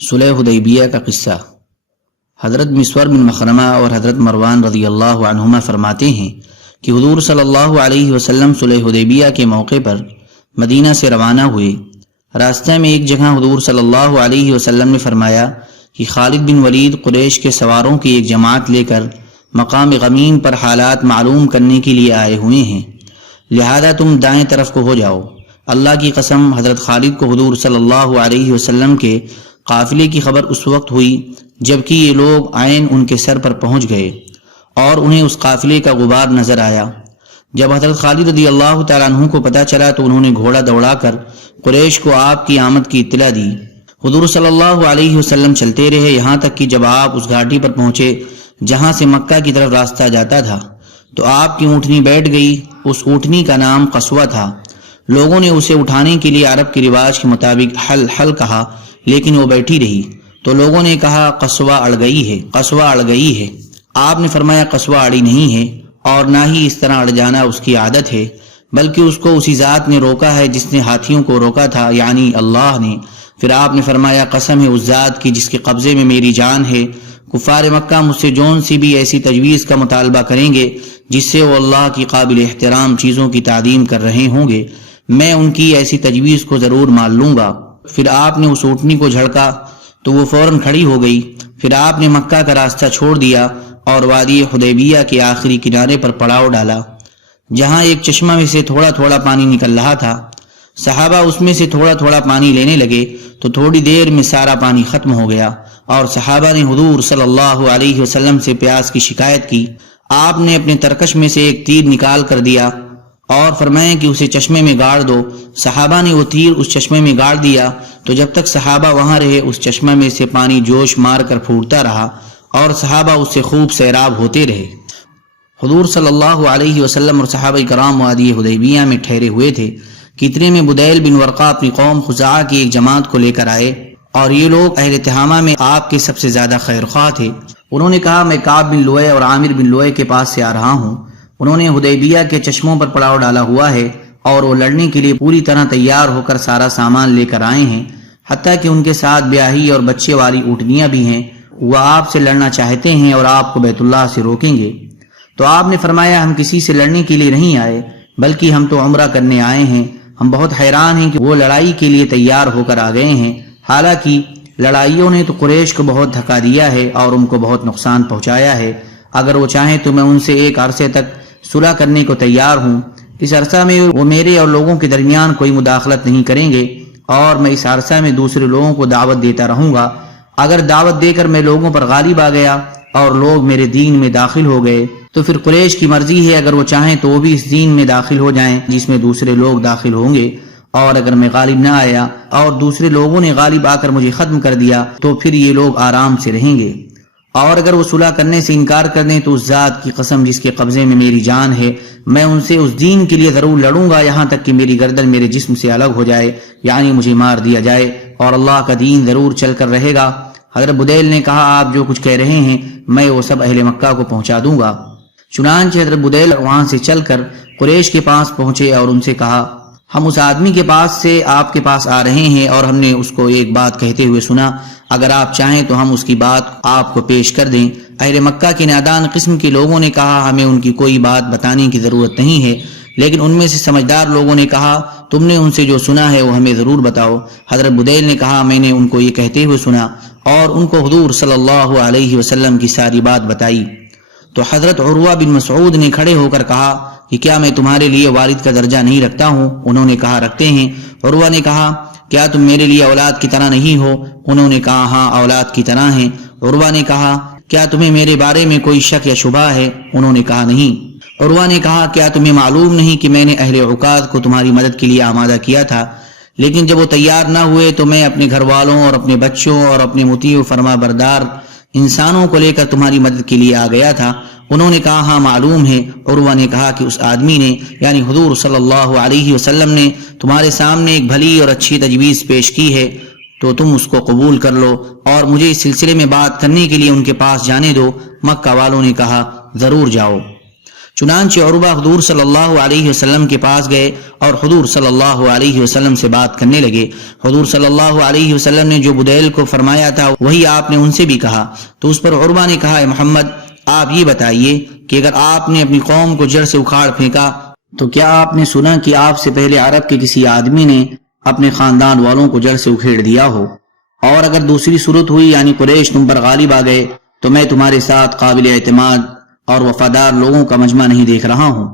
صلح حدیبیہ کا قصہ۔ حضرت مسور بن مخرمہ اور حضرت مروان رضی اللہ عنہما فرماتے ہیں کہ حضور صلی اللہ علیہ وسلم صلح حدیبیہ کے موقع پر مدینہ سے روانہ ہوئے۔ راستہ میں ایک جگہ حضور صلی اللہ علیہ وسلم نے فرمایا کہ خالد بن ولید قریش کے سواروں کی ایک جماعت لے کر مقام غمیم پر حالات معلوم کرنے کے لیے آئے ہوئے ہیں، لہذا تم دائیں طرف کو ہو جاؤ۔ اللہ کی قسم، حضرت خالد کو حضور صلی اللہ علیہ وسلم کے قافلے کی خبر اس وقت ہوئی جبکہ یہ لوگ عین ان کے سر پر پہنچ گئے اور انہیں اس قافلے کا غبار نظر آیا۔ جب حضرت خالد رضی اللہ تعالیٰ عنہ کو پتہ چلا تو انہوں نے گھوڑا دوڑا کر قریش کو آپ کی آمد کی اطلاع دی۔ حضور صلی اللہ علیہ وسلم چلتے رہے یہاں تک کہ جب آپ اس گھاٹی پر پہنچے جہاں سے مکہ کی طرف راستہ جاتا تھا تو آپ کی اونٹنی بیٹھ گئی۔ اس اونٹنی کا نام قصوہ تھا۔ لوگوں نے اسے اٹھانے کے لیے عرب کے رواج کے مطابق حل حل کہا، لیکن وہ بیٹھی رہی تو لوگوں نے کہا قصوہ اڑ گئی ہے، قصوہ اڑ گئی ہے۔ آپ نے فرمایا قصوہ اڑی نہیں ہے اور نہ ہی اس طرح اڑ جانا اس کی عادت ہے، بلکہ اس کو اسی ذات نے روکا ہے جس نے ہاتھیوں کو روکا تھا، یعنی اللہ نے۔ پھر آپ نے فرمایا قسم ہے اس ذات کی جس کے قبضے میں میری جان ہے، کفار مکہ مجھ سے جون سی بھی ایسی تجویز کا مطالبہ کریں گے جس سے وہ اللہ کی قابل احترام چیزوں کی تعظیم کر رہے ہوں گے، میں ان کی ایسی تجویز کو ضرور مان لوں گا۔ پھر آپ نے اس اونٹنی کو جھڑکا تو وہ فوراً کھڑی ہو گئی۔ پھر آپ نے مکہ کا راستہ چھوڑ دیا اور وادی حدیبیہ کے آخری کنارے پر پڑاؤ ڈالا جہاں ایک چشمہ میں سے تھوڑا تھوڑا پانی نکل رہا تھا۔ صحابہ اس میں سے تھوڑا تھوڑا پانی لینے لگے تو تھوڑی دیر میں سارا پانی ختم ہو گیا اور صحابہ نے حضور صلی اللہ علیہ وسلم سے پیاس کی شکایت کی۔ آپ نے اپنے ترکش میں سے ایک تیر نکال کر دیا اور فرمایا کہ اسے چشمے میں گاڑ دو۔ صحابہ نے وہ تیر اس چشمے میں گاڑ دیا تو جب تک صحابہ وہاں رہے اس چشمے میں سے پانی جوش مار کر پھوٹتا رہا اور صحابہ اس سے خوب سیراب ہوتے رہے۔ حضور صلی اللہ علیہ وسلم اور صحابہ کرام وادی حدیبیہ میں ٹھہرے ہوئے تھے کہ اتنے میں بدیل بن ورقہ اپنی قوم خزاعہ کی ایک جماعت کو لے کر آئے اور یہ لوگ اہل تہامہ میں آپ کے سب سے زیادہ خیر خواہ تھے۔ انہوں نے کہا میں کعب بن لؤے اور عامر بن لؤے کے پاس سے آ رہا ہوں۔ انہوں نے حدیبیہ کے چشموں پر پڑاؤ ڈالا ہوا ہے اور وہ لڑنے کے لیے پوری طرح تیار ہو کر سارا سامان لے کر آئے ہیں، حتیٰ کہ ان کے ساتھ بیاہی اور بچے والی اونٹنیاں بھی ہیں۔ وہ آپ سے لڑنا چاہتے ہیں اور آپ کو بیت اللہ سے روکیں گے۔ تو آپ نے فرمایا ہم کسی سے لڑنے کے لیے نہیں آئے بلکہ ہم تو عمرہ کرنے آئے ہیں۔ ہم بہت حیران ہیں کہ وہ لڑائی کے لیے تیار ہو کر آ گئے ہیں، حالانکہ لڑائیوں نے تو قریش کو بہت دھکا دیا ہے اور ان کو بہت نقصان پہنچایا ہے۔ اگر وہ چاہیں تو میں ان سے ایک عرصے تک صلح کرنے کو تیار ہوں۔ اس عرصہ میں وہ میرے اور لوگوں کے درمیان کوئی مداخلت نہیں کریں گے اور میں اس عرصہ میں دوسرے لوگوں کو دعوت دیتا رہوں گا۔ اگر دعوت دے کر میں لوگوں پر غالب آ گیا اور لوگ میرے دین میں داخل ہو گئے تو پھر قریش کی مرضی ہے، اگر وہ چاہیں تو وہ بھی اس دین میں داخل ہو جائیں جس میں دوسرے لوگ داخل ہوں گے، اور اگر میں غالب نہ آیا اور دوسرے لوگوں نے غالب آ کر مجھے ختم کر دیا تو پھر یہ لوگ آرام سے رہیں گے۔ اور اگر وہ صلح کرنے سے انکار کر دیں تو اس ذات کی قسم جس کے قبضے میں میری جان ہے، میں ان سے اس دین کے لیے ضرور لڑوں گا یہاں تک کہ میری گردن میرے جسم سے الگ ہو جائے، یعنی مجھے مار دیا جائے، اور اللہ کا دین ضرور چل کر رہے گا۔ حضرت بدیل نے کہا آپ جو کچھ کہہ رہے ہیں میں وہ سب اہل مکہ کو پہنچا دوں گا۔ چنانچہ حضرت بدیل وہاں سے چل کر قریش کے پاس پہنچے اور ان سے کہا ہم اس آدمی کے پاس سے آپ کے پاس آ رہے ہیں اور ہم نے اس کو ایک بات کہتے ہوئے سنا، اگر آپ چاہیں تو ہم اس کی بات آپ کو پیش کر دیں۔ اہل مکہ کے نادان قسم کے لوگوں نے کہا ہمیں ان کی کوئی بات بتانے کی ضرورت نہیں ہے، لیکن ان میں سے سمجھدار لوگوں نے کہا تم نے ان سے جو سنا ہے وہ ہمیں ضرور بتاؤ۔ حضرت بدیل نے کہا میں نے ان کو یہ کہتے ہوئے سنا اور ان کو حضور صلی اللہ علیہ وسلم کی ساری بات بتائی۔ تو حضرت عروہ بن مسعود نے کھڑے ہو کر کہا کہ کیا میں تمہارے لیے والد کا درجہ نہیں رکھتا ہوں؟ انہوں نے کہا رکھتے ہیں۔ عروہ نے کہا کیا تم میرے لیے اولاد کی طرح نہیں ہو؟ انہوں نے کہا ہاں اولاد کی طرح ہیں۔ عروہ نے کہا کیا تمہیں میرے بارے میں کوئی شک یا شبہ ہے؟ انہوں نے کہا نہیں۔ عروہ نے کہا کیا تمہیں معلوم نہیں کہ میں نے اہل عکاظ کو تمہاری مدد کے لیے آمادہ کیا تھا، لیکن جب وہ تیار نہ ہوئے تو میں اپنے گھر والوں اور اپنے بچوں اور اپنے مطیع و فرما بردار انسانوں کو لے کر تمہاری مدد کے لیے آ گیا تھا؟ انہوں نے کہا ہاں معلوم ہے۔ عروہ نے کہا کہ اس آدمی نے یعنی حضور صلی اللہ علیہ وسلم نے تمہارے سامنے ایک بھلی اور اچھی تجویز پیش کی ہے تو تم اس کو قبول کر لو اور مجھے اس سلسلے میں بات کرنے کے لیے ان کے پاس جانے دو۔ مکہ والوں نے کہا ضرور جاؤ۔ چنانچہ عروہ حضور صلی اللہ علیہ وسلم کے پاس گئے اور حضور صلی اللہ علیہ وسلم سے بات کرنے لگے۔ حضور صلی اللہ علیہ وسلم نے جو بدیل کو فرمایا تھا وہی آپ نے ان سے بھی کہا، تو اس پر عروہ نے کہا، اے محمد، آپ یہ بتائیے کہ اگر آپ نے اپنی قوم کو جڑ سے اکھاڑ پھینکا تو کیا آپ نے سنا کہ آپ سے پہلے عرب کے کسی آدمی نے اپنے خاندان والوں کو جڑ سے اکھیڑ دیا ہو؟ اور اگر دوسری صورت ہوئی یعنی قریش تم پر غالب آ گئے تو میں تمہارے ساتھ قابل اعتماد اور وفادار لوگوں کا مجمع نہیں دیکھ رہا ہوں،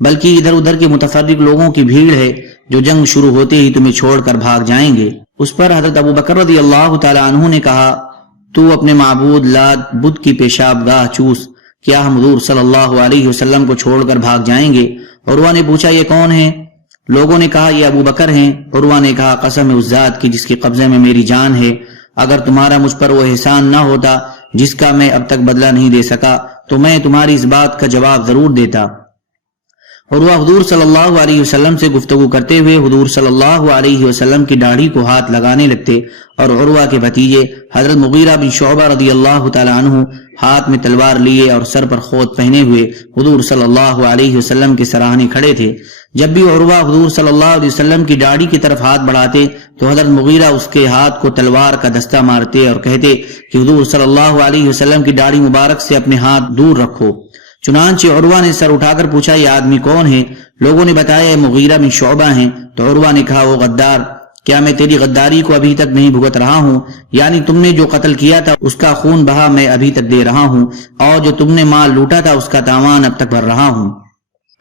بلکہ ادھر ادھر کے متفرق لوگوں کی بھیڑ ہے جو جنگ شروع ہوتے ہی تمہیں چھوڑ کر بھاگ جائیں گے۔ اس پر حضرت ابو بکر رضی اللہ تعالی عنہ نے کہا، تو اپنے معبود لات بت کی پیشاب گاہ چوس، کیا ہم حضور صلی اللہ علیہ وسلم کو چھوڑ کر بھاگ جائیں گے؟ عروہ نے پوچھا، یہ کون ہے؟ لوگوں نے کہا، یہ ابو بکر ہیں۔ عروہ نے کہا، قسم اس ذات کی جس کے قبضے میں میری جان ہے، اگر تمہارا مجھ پر وہ احسان نہ ہوتا جس کا میں اب تک بدلہ نہیں دے سکا تو میں تمہاری اس بات کا جواب ضرور دیتا۔ عروہ حضور صلی اللہ علیہ وسلم سے گفتگو کرتے ہوئے حضور صلی اللہ علیہ وسلم کی داڑھی کو ہاتھ لگانے لگتے اور عروہ کے بھتیجے حضرت مغیرہ بن شعبہ رضی اللہ تعالی عنہ ہاتھ میں تلوار لیے اور سر پر خوت پہنے ہوئے حضور صلی اللہ علیہ وسلم کے سراہنے کھڑے تھے۔ جب بھی عروہ حضور صلی اللہ علیہ وسلم کی داڑھی کی طرف ہاتھ بڑھاتے تو حضرت مغیرہ اس کے ہاتھ کو تلوار کا دستہ مارتے اور کہتے کہ حضور صلی اللہ علیہ وسلم کی داڑھی مبارک سے اپنے ہاتھ دور رکھو۔ چنانچہ عروہ نے سر اٹھا کر پوچھا، یہ آدمی کون ہے؟ لوگوں نے بتایا، مغیرہ بن شعبہ ہیں۔ تو عروہ نے کہا، وہ غدار، کیا میں تیری غداری کو ابھی تک نہیں بھگت رہا ہوں؟ یعنی تم نے جو قتل کیا تھا اس کا خون بہا میں ابھی تک دے رہا ہوں، اور جو تم نے مال لوٹا تھا اس کا تاوان اب تک بھر رہا ہوں۔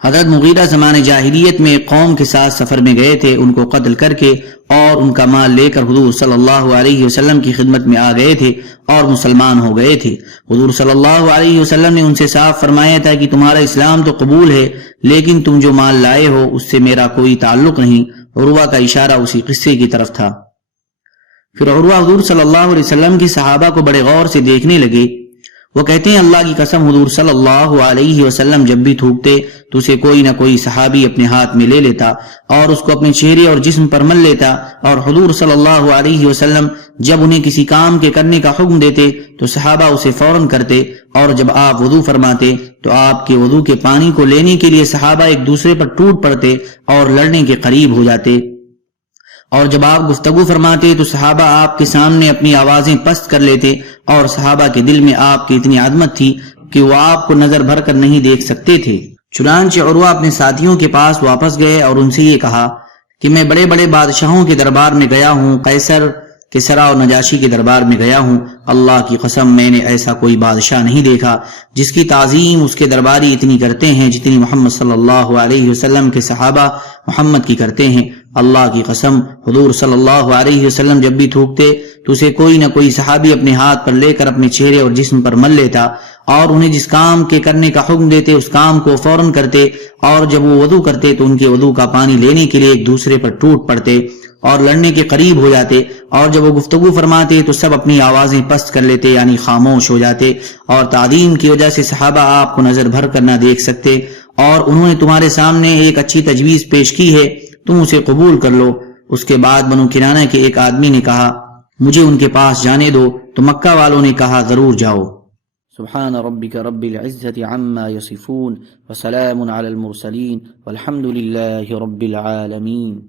حضرت مغیرہ زمان جاہلیت میں قوم کے ساتھ سفر میں گئے تھے، ان کو قتل کر کے اور ان کا مال لے کر حضور صلی اللہ علیہ وسلم کی خدمت میں آ گئے تھے اور مسلمان ہو گئے تھے۔ حضور صلی اللہ علیہ وسلم نے ان سے صاف فرمایا تھا کہ تمہارا اسلام تو قبول ہے لیکن تم جو مال لائے ہو اس سے میرا کوئی تعلق نہیں۔ عروہ کا اشارہ اسی قصے کی طرف تھا۔ پھر عروہ حضور صلی اللہ علیہ وسلم کی صحابہ کو بڑے غور سے دیکھنے لگے۔ وہ کہتے ہیں، اللہ کی قسم حضور صلی اللہ علیہ وسلم جب بھی تھوکتے تو اسے کوئی نہ کوئی صحابی اپنے ہاتھ میں لے لیتا اور اس کو اپنے چہرے اور جسم پر مل لیتا، اور حضور صلی اللہ علیہ وسلم جب انہیں کسی کام کے کرنے کا حکم دیتے تو صحابہ اسے فوراً کرتے، اور جب آپ وضو فرماتے تو آپ کے وضو کے پانی کو لینے کے لیے صحابہ ایک دوسرے پر ٹوٹ پڑتے اور لڑنے کے قریب ہو جاتے، اور جب آپ گفتگو فرماتے تو صحابہ آپ کے سامنے اپنی آوازیں پست کر لیتے، اور صحابہ کے دل میں آپ کی اتنی عظمت تھی کہ وہ آپ کو نظر بھر کر نہیں دیکھ سکتے تھے۔ چنانچہ عروہ اپنے ساتھیوں کے پاس واپس گئے اور ان سے یہ کہا کہ میں بڑے بڑے بادشاہوں کے دربار میں گیا ہوں، قیصر، کسریٰ اور نجاشی کے دربار میں گیا ہوں، اللہ کی قسم میں نے ایسا کوئی بادشاہ نہیں دیکھا جس کی تعظیم اس کے درباری اتنی کرتے ہیں جتنی محمد صلی اللہ علیہ وسلم کے صحابہ محمد کی کرتے ہیں۔ اللہ کی قسم حضور صلی اللہ علیہ وسلم جب بھی تھوکتے تو اسے کوئی نہ کوئی صحابی اپنے ہاتھ پر لے کر اپنے چہرے اور جسم پر مل لیتا، اور انہیں جس کام کے کرنے کا حکم دیتے اس کام کو فوراً کرتے، اور جب وہ وضو کرتے تو ان کے وضو کا پانی لینے کے لیے ایک دوسرے پر ٹوٹ پڑتے اور لڑنے کے قریب ہو جاتے، اور جب وہ گفتگو فرماتے تو سب اپنی آوازیں پست کر لیتے یعنی خاموش ہو جاتے، اور تعظیم کی وجہ سے صحابہ آپ کو نظر بھر کر نہ دیکھ سکتے، اور انہوں نے تمہارے سامنے ایک اچھی تجویز پیش کی ہے، تم اسے قبول کر لو۔ اس کے بعد بنو کنانہ کے ایک آدمی نے کہا، مجھے ان کے پاس جانے دو، تو مکہ والوں نے کہا، ضرور جاؤ۔ سبحان ربك رب العزة عما يصفون وسلام على المرسلين والحمد لله رب العالمين۔